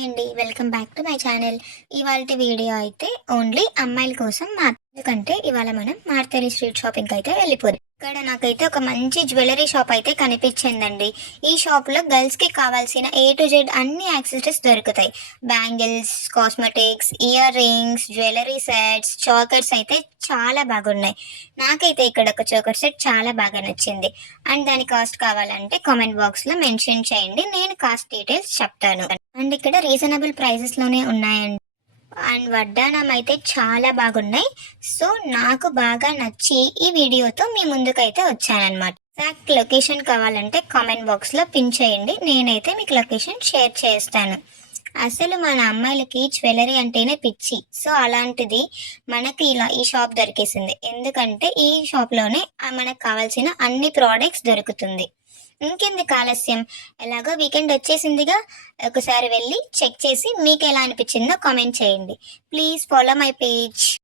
Hi అండి. Welcome back to my channel. ఇవాల్టి video అయితే ఓన్లీ అమ్మాయిల కోసం ఎందుకంటే ఇవాళ మనం మార్తెరి స్ట్రీట్ షాపింగ్కి అయితే వెళ్ళిపోదాం. ఇక్కడ నాకైతే ఒక మంచి జ్యువెలరీ షాప్ అయితే కనిపించిందండి. ఈ షాప్లో గర్ల్స్కి కావాల్సిన ఏ టు జెడ్ అన్ని యాక్సెసరీస్ దొరుకుతాయి. Bangles, cosmetics, ear rings, jewellery sets, చాకర్స్ అయితే చాలా బాగున్నాయి. నాకైతే ఇక్కడ ఒక చోకర్ సెట్ చాలా బాగా నచ్చింది. అండ్ దాని కాస్ట్ కావాలంటే కామెంట్ బాక్స్లో మెన్షన్ చేయండి, నేను కాస్ట్ డీటెయిల్స్ చెప్తాను. అండ్ ఇక్కడ రీజనబుల్ ప్రైసెస్ లోనే ఉన్నాయండి. అండ్ వడ్డానం అయితే చాలా బాగున్నాయి. సో నాకు బాగా నచ్చి ఈ వీడియోతో మీ ముందుకైతే వచ్చానమాట. ఎగ్జాక్ట్ లొకేషన్ కావాలంటే కామెంట్ బాక్స్ లో పిన్ చేయండి, నేనైతే మీకు లొకేషన్ షేర్ చేస్తాను. అసలు మన అమ్మాయిలకి జ్యువెలరీ అంటేనే పిచ్చి. సో అలాంటిది మనకి ఇలా ఈ షాప్ దొరికేసింది. ఎందుకంటే ఈ షాప్ లోనే మనకు కావాల్సిన అన్ని ప్రోడక్ట్స్ దొరుకుతుంది. ఇంకెందుకు ఆలస్యం, ఎలాగో వీకెండ్ వచ్చేసిందిగా, ఒకసారి వెళ్ళి చెక్ చేసి మీకు ఎలా అనిపించిందో కామెంట్ చేయండి. Please follow my page.